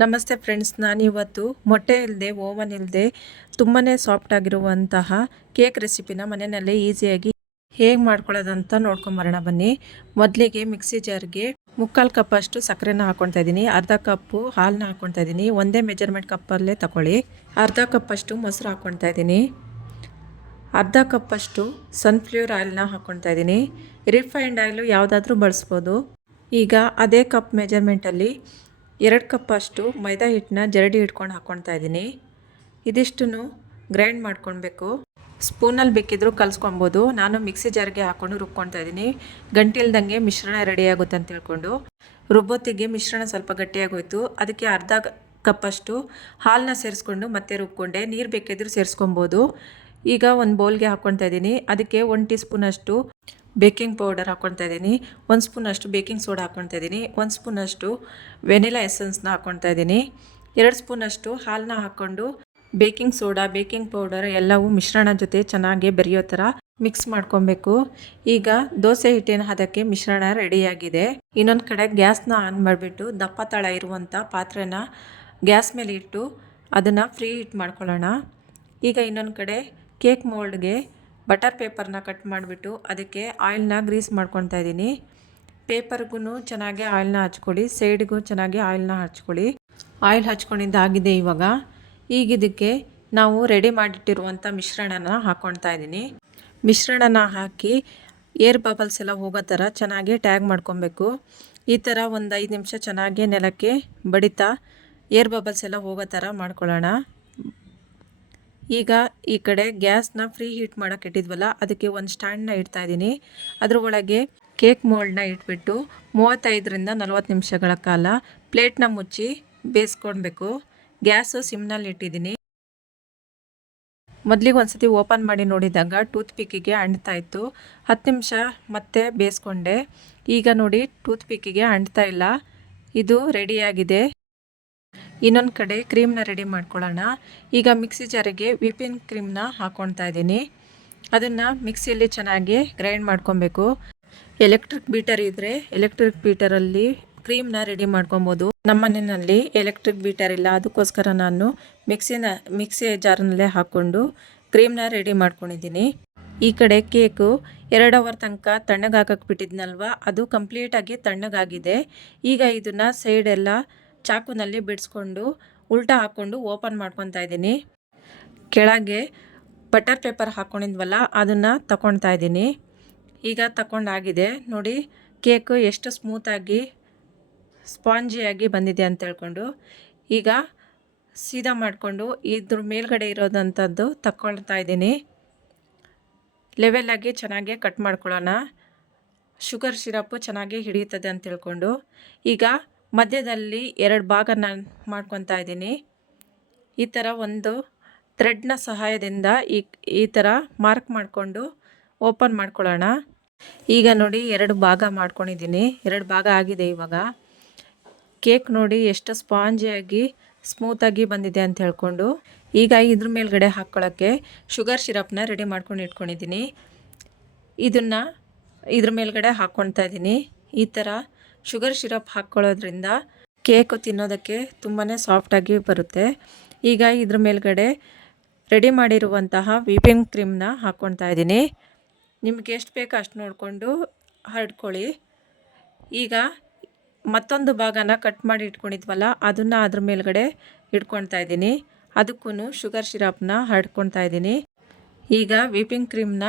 ನಮಸ್ತೆ ಫ್ರೆಂಡ್ಸ್, ನಾನಿವತ್ತು ಮೊಟ್ಟೆ ಇಲ್ಲದೆ ಓವನ್ ಇಲ್ಲದೆ ತುಂಬಾ ಸಾಫ್ಟ್ ಆಗಿರುವಂತಹ ಕೇಕ್ ರೆಸಿಪಿನ ಮನೆಯಲ್ಲೇ ಈಸಿಯಾಗಿ ಹೇಗೆ ಮಾಡ್ಕೊಳ್ಳೋದಂತ ನೋಡ್ಕೊಂಬರೋಣ ಬನ್ನಿ. ಮೊದಲಿಗೆ ಮಿಕ್ಸಿ ಜಾರ್ಗೆ 3/4 ಕಪ್ ಅಷ್ಟು ಸಕ್ಕರೆನ ಹಾಕ್ಕೊಳ್ತಾ ಇದ್ದೀನಿ. ಅರ್ಧ ಕಪ್ಪು ಹಾಲನ್ನ ಹಾಕ್ಕೊಳ್ತಾ ಇದ್ದೀನಿ. ಒಂದೇ ಮೆಜರ್ಮೆಂಟ್ ಕಪ್ಪಲ್ಲೇ ತಗೊಳ್ಳಿ. ಅರ್ಧ ಕಪ್ ಅಷ್ಟು ಮೊಸರು ಹಾಕ್ಕೊಳ್ತಾ ಇದ್ದೀನಿ. ಅರ್ಧ ಕಪ್ ಅಷ್ಟು ಸನ್ಫ್ಲವರ್ ಆಯಿಲ್ನ ಹಾಕ್ಕೊಳ್ತಾ ಇದ್ದೀನಿ. ರಿಫೈನ್ಡ್ ಆಯಿಲು ಯಾವುದಾದ್ರೂ ಬಳಸ್ಬೋದು. ಈಗ ಅದೇ ಕಪ್ ಮೆಜರ್ಮೆಂಟಲ್ಲಿ 2 ಕಪ್ ಅಷ್ಟು ಮೈದಾ ಹಿಟ್ಟನ್ನ ಜರಡಿ ಇಟ್ಕೊಂಡು ಹಾಕ್ಕೊಳ್ತಾ ಇದ್ದೀನಿ. ಇದಿಷ್ಟನ್ನು ಗ್ರೈಂಡ್ ಮಾಡ್ಕೊಳ್ಬೇಕು. ಸ್ಪೂನಲ್ಲಿ ಬೇಕಿದ್ರೂ ಕಲಿಸ್ಕೊಬೋದು. ನಾನು ಮಿಕ್ಸಿ ಜಾರ್ಗೆ ಹಾಕ್ಕೊಂಡು ರುಬ್ಕೊಳ್ತಾ ಇದ್ದೀನಿ. ಗಂಟಿಲ್ದಂಗೆ ಮಿಶ್ರಣ ರೆಡಿ ಆಗುತ್ತೆ ಅಂತ ಹೇಳ್ಕೊಂಡು ರುಬ್ಬೋತ್ತಿಗೆ ಮಿಶ್ರಣ ಸ್ವಲ್ಪ ಗಟ್ಟಿಯಾಗೋಯ್ತು. ಅದಕ್ಕೆ ಅರ್ಧ ಕಪ್ ಅಷ್ಟು ಹಾಲನ್ನ ಸೇರಿಸ್ಕೊಂಡು ಮತ್ತೆ ರುಬ್ಕೊಂಡೆ. ನೀರು ಬೇಕಿದ್ರೂ ಸೇರಿಸ್ಕೊಬೋದು. ಈಗ ಒಂದು ಬೌಲ್ಗೆ ಹಾಕ್ಕೊಳ್ತಾ ಇದ್ದೀನಿ. ಅದಕ್ಕೆ 1 ಟೀ ಸ್ಪೂನ್ ಅಷ್ಟು ಬೇಕಿಂಗ್ ಪೌಡರ್ ಹಾಕ್ಕೊಳ್ತಾ ಇದ್ದೀನಿ. 1 ಸ್ಪೂನ್ ಅಷ್ಟು ಬೇಕಿಂಗ್ ಸೋಡಾ ಹಾಕ್ಕೊಳ್ತಾ ಇದ್ದೀನಿ. 1 ಸ್ಪೂನ್ ಅಷ್ಟು ವೆನಿಲಾ ಎಸೆನ್ಸ್ನ ಹಾಕ್ಕೊಳ್ತಾ ಇದ್ದೀನಿ. 2 ಸ್ಪೂನ್ ಅಷ್ಟು ಹಾಲನ್ನ ಹಾಕ್ಕೊಂಡು ಬೇಕಿಂಗ್ ಸೋಡಾ, ಬೇಕಿಂಗ್ ಪೌಡರ್ ಎಲ್ಲವೂ ಮಿಶ್ರಣ ಜೊತೆ ಚೆನ್ನಾಗಿ ಬೆರೆಯೋ ಥರ ಮಿಕ್ಸ್ ಮಾಡ್ಕೊಬೇಕು. ಈಗ ದೋಸೆ ಹಿಟ್ಟಿನ ಹದಕ್ಕೆ ಮಿಶ್ರಣ ರೆಡಿಯಾಗಿದೆ. ಇನ್ನೊಂದು ಕಡೆ ಗ್ಯಾಸ್ನ ಆನ್ ಮಾಡಿಬಿಟ್ಟು ದಪ್ಪ ತಳ ಇರುವಂಥ ಪಾತ್ರೆನ ಗ್ಯಾಸ್ ಮೇಲೆ ಇಟ್ಟು ಅದನ್ನು ಫ್ರೀ ಹೀಟ್ ಮಾಡ್ಕೊಳ್ಳೋಣ. ಈಗ ಇನ್ನೊಂದು ಕಡೆ ಕೇಕ್ ಮೋಲ್ಡ್ಗೆ ಬಟರ್ ಪೇಪರ್ನ ಕಟ್ ಮಾಡಿಬಿಟ್ಟು ಅದಕ್ಕೆ ಆಯಿಲ್ನ ಗ್ರೀಸ್ ಮಾಡ್ಕೊಳ್ತಾ ಇದ್ದೀನಿ. ಪೇಪರ್ಗೂ ಚೆನ್ನಾಗಿ ಆಯಿಲ್ನ ಹಚ್ಕೊಳ್ಳಿ. ಸೈಡ್ಗೂ ಚೆನ್ನಾಗಿ ಆಯಿಲ್ನ ಹಚ್ಕೊಳ್ಳಿ. ಆಯಿಲ್ ಹಚ್ಕೊಂಡಿದ್ದಾಗಿದೆ. ಈಗ ಇದಕ್ಕೆ ನಾವು ರೆಡಿ ಮಾಡಿಟ್ಟಿರುವಂಥ ಮಿಶ್ರಣನ ಹಾಕ್ಕೊಳ್ತಾ ಇದ್ದೀನಿ. ಮಿಶ್ರಣನ ಹಾಕಿ ಏರ್ ಬಬಲ್ಸ್ ಎಲ್ಲ ಹೋಗೋ ಥರ ಚೆನ್ನಾಗಿ ಟ್ಯಾಗ್ ಮಾಡ್ಕೊಬೇಕು. ಈ ಥರ ಒಂದು 5 ನಿಮಿಷ ಚೆನ್ನಾಗಿ ನೆಲಕ್ಕೆ ಬಡಿತಾ ಏರ್ ಬಬಲ್ಸ್ ಎಲ್ಲ ಹೋಗೋ ಥರ ಮಾಡ್ಕೊಳ್ಳೋಣ. ಈಗ ಈ ಕಡೆ ಗ್ಯಾಸ್ನ ಫ್ರೀ ಹೀಟ್ ಮಾಡೋಕೆ ಇಟ್ಟಿದ್ವಲ್ಲ, ಅದಕ್ಕೆ ಒಂದು ಸ್ಟ್ಯಾಂಡ್ನ ಇಡ್ತಾ ಇದ್ದೀನಿ. ಅದ್ರ ಒಳಗೆ ಕೇಕ್ ಮೋಲ್ಡ್ನ ಇಟ್ಬಿಟ್ಟು 35ರಿಂದ 40 ನಿಮಿಷಗಳ ಕಾಲ ಪ್ಲೇಟ್ನ ಮುಚ್ಚಿ ಬೇಯಿಸ್ಕೊಳ್ಬೇಕು. ಗ್ಯಾಸು ಸಿಮ್ನಲ್ಲಿ ಇಟ್ಟಿದ್ದೀನಿ. ಮೊದಲಿಗೆ ಒಂದ್ಸತಿ ಓಪನ್ ಮಾಡಿ ನೋಡಿದಾಗ ಟೂತ್ ಪಿಕ್ಕಿಗೆ ಅಂಟ್ತಾ ಇತ್ತು. 10 ನಿಮಿಷ ಮತ್ತೆ ಬೇಯಿಸ್ಕೊಂಡೆ. ಈಗ ನೋಡಿ ಟೂತ್ ಪಿಕ್ಕಿಗೆ ಅಂಟ್ತಾ ಇಲ್ಲ. ಇದು ರೆಡಿಯಾಗಿದೆ. ಇನ್ನೊಂದು ಕಡೆ ಕ್ರೀಮ್ನ ರೆಡಿ ಮಾಡ್ಕೊಳ್ಳೋಣ. ಈಗ ಮಿಕ್ಸಿ ಜಾರಿಗೆ ವಿಪಿಂಗ್ ಕ್ರೀಮ್ನ ಹಾಕ್ಕೊಳ್ತಾ ಇದ್ದೀನಿ. ಅದನ್ನು ಮಿಕ್ಸಿಯಲ್ಲಿ ಚೆನ್ನಾಗಿ ಗ್ರೈಂಡ್ ಮಾಡ್ಕೊಬೇಕು. ಎಲೆಕ್ಟ್ರಿಕ್ ಬೀಟರ್ ಇದ್ದರೆ ಎಲೆಕ್ಟ್ರಿಕ್ ಬೀಟರಲ್ಲಿ ಕ್ರೀಮ್ನ ರೆಡಿ ಮಾಡ್ಕೊಬೋದು. ನಮ್ಮ ಮನೆಯಲ್ಲಿ ಎಲೆಕ್ಟ್ರಿಕ್ ಬೀಟರ್ ಇಲ್ಲ, ಅದಕ್ಕೋಸ್ಕರ ನಾನು ಮಿಕ್ಸಿ ಜಾರ್ನಲ್ಲೇ ಹಾಕ್ಕೊಂಡು ಕ್ರೀಮ್ನ ರೆಡಿ ಮಾಡ್ಕೊಂಡಿದ್ದೀನಿ. ಈ ಕಡೆ ಕೇಕು 2 ಅವರ್ ತನಕ ತಣ್ಣಗಾಕಕ್ಕೆ ಬಿಟ್ಟಿದ್ನಲ್ವ, ಅದು ಕಂಪ್ಲೀಟಾಗಿ ತಣ್ಣಗಾಗಿದೆ. ಈಗ ಇದನ್ನು ಸೈಡೆಲ್ಲ ಚಾಕುನಲ್ಲಿ ಬಿಡಿಸ್ಕೊಂಡು ಉಲ್ಟಾ ಹಾಕ್ಕೊಂಡು ಓಪನ್ ಮಾಡ್ಕೊತಾ ಇದ್ದೀನಿ. ಕೆಳಗೆ ಬಟರ್ ಪೇಪರ್ ಹಾಕ್ಕೊಂಡಿದ್ವಲ್ಲ, ಅದನ್ನು ತಗೊಳ್ತಾ ಇದ್ದೀನಿ. ಈಗ ತಗೊಂಡಾಗಿದೆ ನೋಡಿ. ಕೇಕು ಎಷ್ಟು ಸ್ಮೂತಾಗಿ ಸ್ಪಾಂಜಿಯಾಗಿ ಬಂದಿದೆ ಅಂತ ಹೇಳ್ಕೊಂಡು ಈಗ ಸೀದಾ ಮಾಡಿಕೊಂಡು ಇದ್ರ ಮೇಲ್ಗಡೆ ಇರೋದಂಥದ್ದು ತಗೊಳ್ತಾ ಇದ್ದೀನಿ. ಲೆವೆಲಾಗಿ ಚೆನ್ನಾಗಿ ಕಟ್ ಮಾಡ್ಕೊಳ್ಳೋಣ. ಶುಗರ್ ಸಿರಪ್ಪು ಚೆನ್ನಾಗಿ ಹಿಡಿಯುತ್ತದೆ ಅಂತ ಹೇಳ್ಕೊಂಡು ಈಗ ಮಧ್ಯದಲ್ಲಿ 2 ಭಾಗನ ಮಾಡ್ಕೊತಾ ಇದ್ದೀನಿ. ಈ ಥರ ಒಂದು ಥ್ರೆಡ್ನ ಸಹಾಯದಿಂದ ಈ ಥರ ಮಾರ್ಕ್ ಮಾಡಿಕೊಂಡು ಓಪನ್ ಮಾಡ್ಕೊಳ್ಳೋಣ. ಈಗ ನೋಡಿ 2 ಭಾಗ ಮಾಡ್ಕೊಂಡಿದ್ದೀನಿ. 2 ಭಾಗ ಆಗಿದೆ. ಇವಾಗ ಕೇಕ್ ನೋಡಿ ಎಷ್ಟು ಸ್ಪಾಂಜಿಯಾಗಿ ಸ್ಮೂತಾಗಿ ಬಂದಿದೆ ಅಂತ ಹೇಳ್ಕೊಂಡು ಈಗ ಇದ್ರ ಮೇಲ್ಗಡೆ ಹಾಕ್ಕೊಳ್ಳೋಕ್ಕೆ ಶುಗರ್ ಸಿರಪ್ನ ರೆಡಿ ಮಾಡ್ಕೊಂಡು ಇಟ್ಕೊಂಡಿದ್ದೀನಿ. ಇದನ್ನು ಇದ್ರ ಮೇಲ್ಗಡೆ ಹಾಕ್ಕೊಳ್ತಾ ಇದ್ದೀನಿ. ಈ ಥರ ಶುಗರ್ ಸಿರಪ್ ಹಾಕ್ಕೊಳ್ಳೋದ್ರಿಂದ ಕೇಕು ತಿನ್ನೋದಕ್ಕೆ ತುಂಬಾ ಸಾಫ್ಟಾಗಿ ಬರುತ್ತೆ. ಈಗ ಇದ್ರ ಮೇಲ್ಗಡೆ ರೆಡಿ ಮಾಡಿರುವಂತಹ ವಿಪಿಂಗ್ ಕ್ರೀಮ್ನ ಹಾಕ್ಕೊಳ್ತಾ ಇದ್ದೀನಿ. ನಿಮ್ಗೆ ಎಷ್ಟು ಬೇಕೋ ಅಷ್ಟು ನೋಡಿಕೊಂಡು ಹರಡ್ಕೊಳ್ಳಿ. ಈಗ ಮತ್ತೊಂದು ಭಾಗನ ಕಟ್ ಮಾಡಿ ಇಟ್ಕೊಂಡಿದ್ವಲ್ಲ, ಅದನ್ನು ಅದ್ರ ಮೇಲ್ಗಡೆ ಇಟ್ಕೊಳ್ತಾ ಇದ್ದೀನಿ. ಅದಕ್ಕೂ ಶುಗರ್ ಸಿರಪ್ನ ಹರಡ್ಕೊಳ್ತಾ ಇದ್ದೀನಿ. ಈಗ ವಿಪಿಂಗ್ ಕ್ರೀಮ್ನ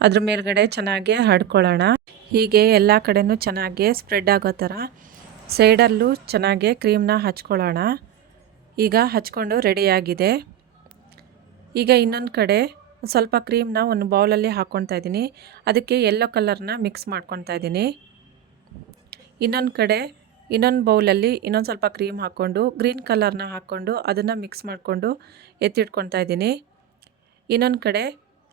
ಅದ್ರ ಮೇಲ್ಗಡೆ ಚೆನ್ನಾಗಿ ಹರಡ್ಕೊಳ್ಳೋಣ. ಹೀಗೆ ಎಲ್ಲ ಕಡೆನೂ ಚೆನ್ನಾಗಿ ಸ್ಪ್ರೆಡ್ ಆಗೋ ಥರ ಸೈಡಲ್ಲೂ ಚೆನ್ನಾಗಿ ಕ್ರೀಮ್ನ ಹಚ್ಕೊಳ್ಳೋಣ. ಈಗ ಹಚ್ಕೊಂಡು ರೆಡಿಯಾಗಿದೆ. ಈಗ ಇನ್ನೊಂದು ಕಡೆ ಸ್ವಲ್ಪ ಕ್ರೀಮ್ನ ಒಂದು ಬೌಲಲ್ಲಿ ಹಾಕ್ಕೊಳ್ತಾ ಇದ್ದೀನಿ. ಅದಕ್ಕೆ ಯೆಲ್ಲೋ ಕಲರ್ನ ಮಿಕ್ಸ್ ಮಾಡ್ಕೊಳ್ತಾ ಇದ್ದೀನಿ. ಇನ್ನೊಂದು ಕಡೆ ಇನ್ನೊಂದು ಬೌಲಲ್ಲಿ ಇನ್ನೊಂದು ಸ್ವಲ್ಪ ಕ್ರೀಮ್ ಹಾಕ್ಕೊಂಡು ಗ್ರೀನ್ ಕಲರ್ನ ಹಾಕ್ಕೊಂಡು ಅದನ್ನು ಮಿಕ್ಸ್ ಮಾಡಿಕೊಂಡು ಎತ್ತಿಟ್ಕೊಳ್ತಾ ಇದ್ದೀನಿ. ಇನ್ನೊಂದು ಕಡೆ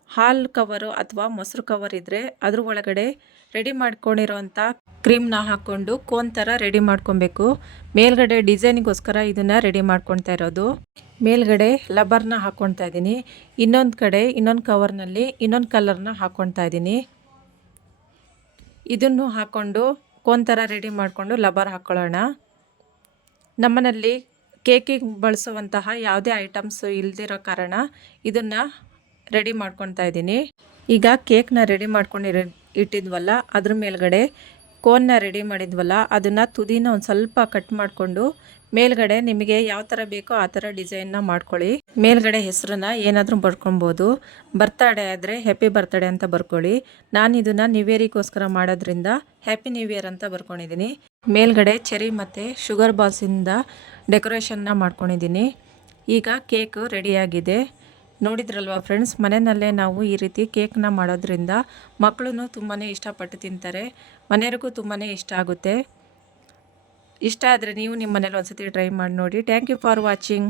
ಹಾಲು ಕವರು ಅಥವಾ ಮೊಸರು ಕವರ್ ಇದ್ದರೆ ಅದ್ರ ಒಳಗಡೆ ರೆಡಿ ಮಾಡ್ಕೊಂಡಿರೋಂಥ ಕ್ರೀಮ್ನ ಹಾಕ್ಕೊಂಡು ಕೋನ್ ಥರ ರೆಡಿ ಮಾಡ್ಕೊಬೇಕು. ಮೇಲ್ಗಡೆ ಡಿಸೈನಿಗೋಸ್ಕರ ಇದನ್ನು ರೆಡಿ ಮಾಡ್ಕೊಳ್ತಾ ಇರೋದು. ಮೇಲ್ಗಡೆ ಲಬ್ಬರ್ನ ಹಾಕ್ಕೊಳ್ತಾ ಇದ್ದೀನಿ. ಇನ್ನೊಂದು ಕಡೆ ಇನ್ನೊಂದು ಕವರ್ನಲ್ಲಿ ಇನ್ನೊಂದು ಕಲರ್ನ ಹಾಕ್ಕೊಳ್ತಾ ಇದ್ದೀನಿ. ಇದನ್ನು ಹಾಕ್ಕೊಂಡು ಕೋನ್ ಥರ ರೆಡಿ ಮಾಡಿಕೊಂಡು ಲಬ್ಬರ್ ಹಾಕ್ಕೊಳ್ಳೋಣ. ನಮ್ಮನಲ್ಲಿ ಕೇಕಿಗೆ ಬಳಸುವಂತಹ ಯಾವುದೇ ಐಟಮ್ಸ್ ಇಲ್ದಿರೋ ಕಾರಣ ಇದನ್ನು ರೆಡಿ ಮಾಡ್ಕೊತಾ ಇದ್ದೀನಿ. ಈಗ ಕೇಕ್ನ ರೆಡಿ ಮಾಡ್ಕೊಂಡು ಇಟ್ಟಿದ್ವಲ್ಲ, ಅದ್ರ ಮೇಲ್ಗಡೆ ಕೋನ್ನ ರೆಡಿ ಮಾಡಿದ್ವಲ್ಲ, ಅದನ್ನು ತುದಿನ ಒಂದು ಸ್ವಲ್ಪ ಕಟ್ ಮಾಡಿಕೊಂಡು ಮೇಲ್ಗಡೆ ನಿಮಗೆ ಯಾವ ಥರ ಬೇಕೋ ಆ ಥರ ಡಿಸೈನ್ನ ಮಾಡ್ಕೊಳ್ಳಿ. ಮೇಲ್ಗಡೆ ಹೆಸರನ್ನ ಏನಾದರೂ ಬರ್ಕೊಬೋದು. ಬರ್ತಡೇ ಆದರೆ ಹ್ಯಾಪಿ ಬರ್ತಡೇ ಅಂತ ಬರ್ಕೊಳ್ಳಿ. ನಾನು ಇದನ್ನು ನ್ಯೂ ಇಯರಿಗೋಸ್ಕರ ಮಾಡೋದ್ರಿಂದ ಹ್ಯಾಪಿ ನ್ಯೂ ಇಯರ್ ಅಂತ ಬರ್ಕೊಂಡಿದ್ದೀನಿ. ಮೇಲ್ಗಡೆ ಚೆರಿ ಮತ್ತು ಶುಗರ್ ಬಾಲ್ಸಿಂದ ಡೆಕೋರೇಷನ್ನ ಮಾಡ್ಕೊಂಡಿದ್ದೀನಿ. ಈಗ ಕೇಕು ರೆಡಿಯಾಗಿದೆ. ನೋಡಿದ್ರಲ್ವ ಫ್ರೆಂಡ್ಸ್, ಮನೆಯಲ್ಲೇ ನಾವು ಈ ರೀತಿ ಕೇಕ್ನ ಮಾಡೋದ್ರಿಂದ ಮಕ್ಕಳು ತುಂಬಾ ಇಷ್ಟಪಟ್ಟು ತಿಂತಾರೆ, ಮನೆಯವ್ರಿಗೂ ತುಂಬಾ ಇಷ್ಟ ಆಗುತ್ತೆ. ಇಷ್ಟ ಆದರೆ ನೀವು ನಿಮ್ಮ ಮನೇಲಿ ಒಂದ್ಸತಿ ಟ್ರೈ ಮಾಡಿ ನೋಡಿ. Thank you for watching.